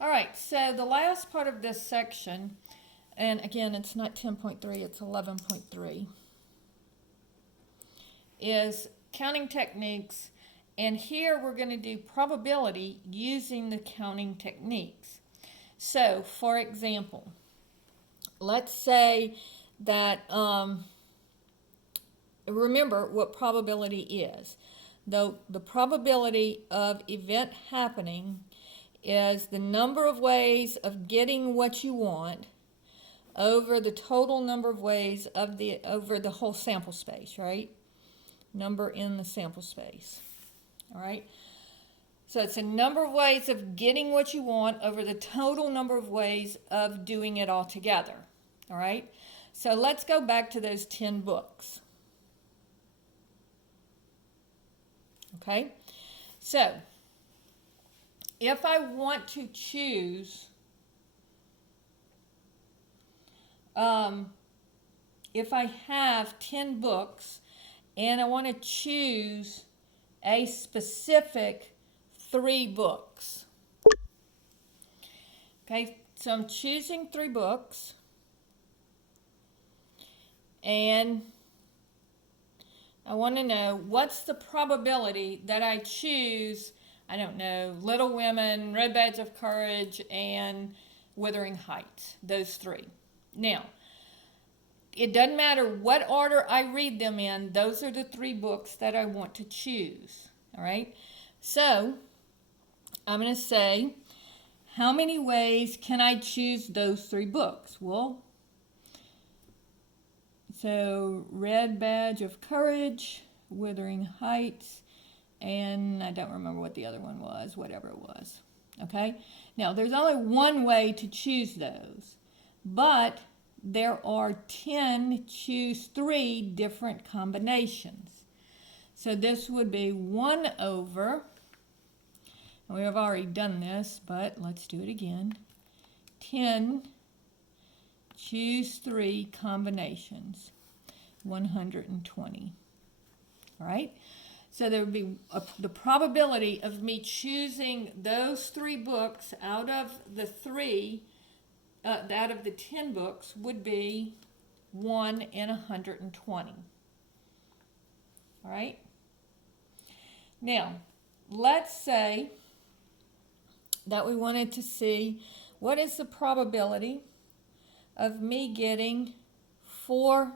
All right, so the last part of this section, and again, it's not 10.3, it's 11.3, is counting techniques. And here we're going to do probability using the counting techniques. So, for example, let's say that, remember what probability is. The probability of event happening is the number of ways of getting what you want over the total number of ways of over the whole sample space, right? Number in the sample space. All right? So it's a number of ways of getting what you want over the total number of ways of doing it all together. All right? So let's go back to those 10 books. Okay? So if I want to choose, if I have 10 books and I want to choose a specific 3 books. Okay, so I'm choosing 3 books, and I want to know what's the probability that I choose, I don't know, Little Women, Red Badge of Courage, and Wuthering Heights, those 3. Now, it doesn't matter what order I read them in, those are the 3 books that I want to choose. All right, so I'm going to say, how many ways can I choose those 3 books? Well, so Red Badge of Courage, Wuthering Heights, and I don't remember what the other one was, whatever it was. Okay? Now, there's only one way to choose those, but there are 10 choose 3 different combinations. So this would be 1 over, we have already done this, but let's do it again. 10 choose 3 combinations, 120. All right? So there would be the probability of me choosing those 3 books out of the 3, out of the 10 books would be 1 in 120. All right? Now, let's say that we wanted to see what is the probability of me getting 4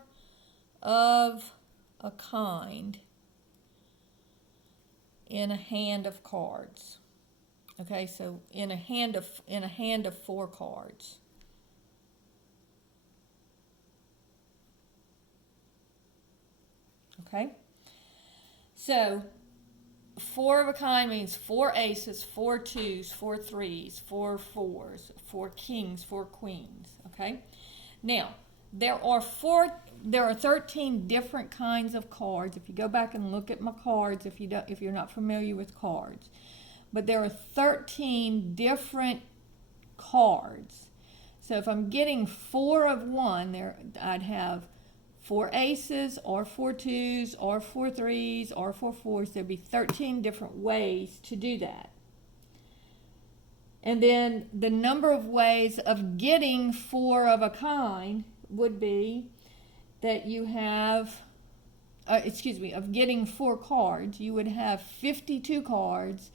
of a kind in a hand of cards. Okay, so in a hand of 4 cards. Okay? So 4 of a kind means 4 aces, 4 twos, 4 threes, 4 fours, 4 kings, 4 queens. Okay? Now, there are 13 different kinds of cards. If you go back and look at my cards, if you're not familiar with cards, but there are 13 different cards. So if I'm getting 4 of one, I'd have 4 aces, or 4 twos, or 4 threes, or 4 fours. There'd be 13 different ways to do that. And then the number of ways of getting 4 of a kind would be that you have, of getting 4 cards, you would have 52 cards,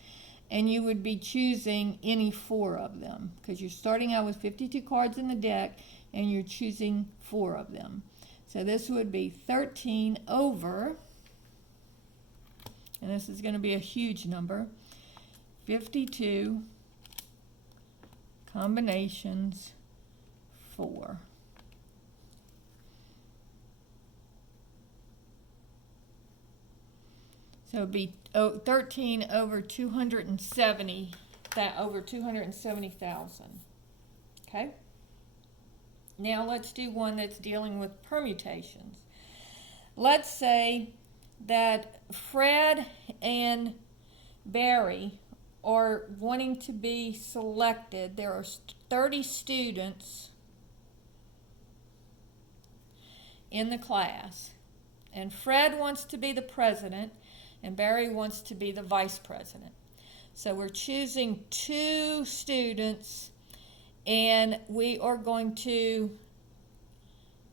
and you would be choosing any 4 of them, because you're starting out with 52 cards in the deck, and you're choosing 4 of them. So this would be 13 over, and this is going to be a huge number, 52 combinations 4. So it would be 13 over 270, over 270,000. Okay? Now let's do one that's dealing with permutations. Let's say that Fred and Barry are wanting to be selected. There are 30 students in the class, and Fred wants to be the president, and Barry wants to be the vice president. So we're choosing 2 students, and we are going to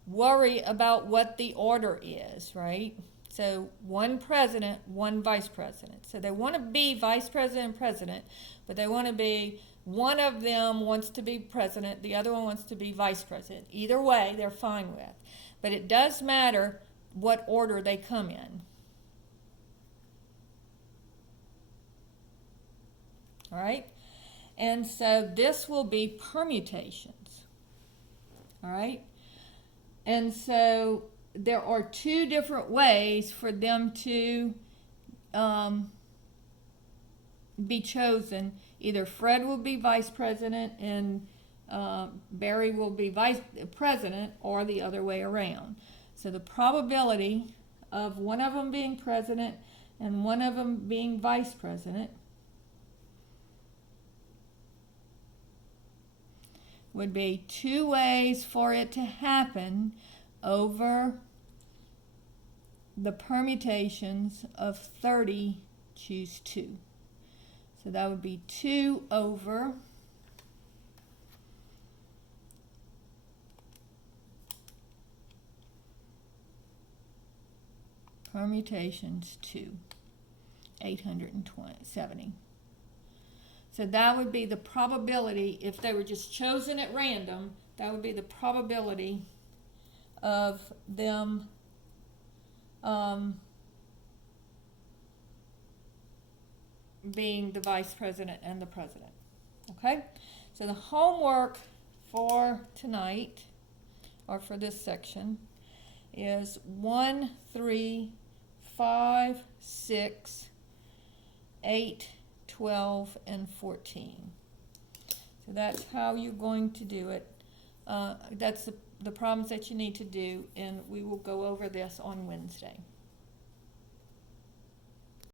worry about what the order is, right? So 1 president, 1 vice president. So they want to be vice president and president, but they want to be, one of them wants to be president, the other one wants to be vice president. Either way, they're fine with. But it does matter what order they come in. All right? And so this will be permutations. All right? And so there are 2 different ways for them to be chosen. Either Fred will be vice president and Barry will be vice president, or the other way around. So the probability of one of them being president and one of them being vice president would be 2 ways for it to happen over the permutations of 30, choose 2. So that would be 2 over permutations 2, 870. So that would be the probability, if they were just chosen at random, that would be the probability of them being the vice president and the president. Okay? So the homework for tonight, or for this section, is 1, 3, 5, 6, 8, 12, and 14. So that's how you're going to do it. That's the problems that you need to do, and we will go over this on Wednesday.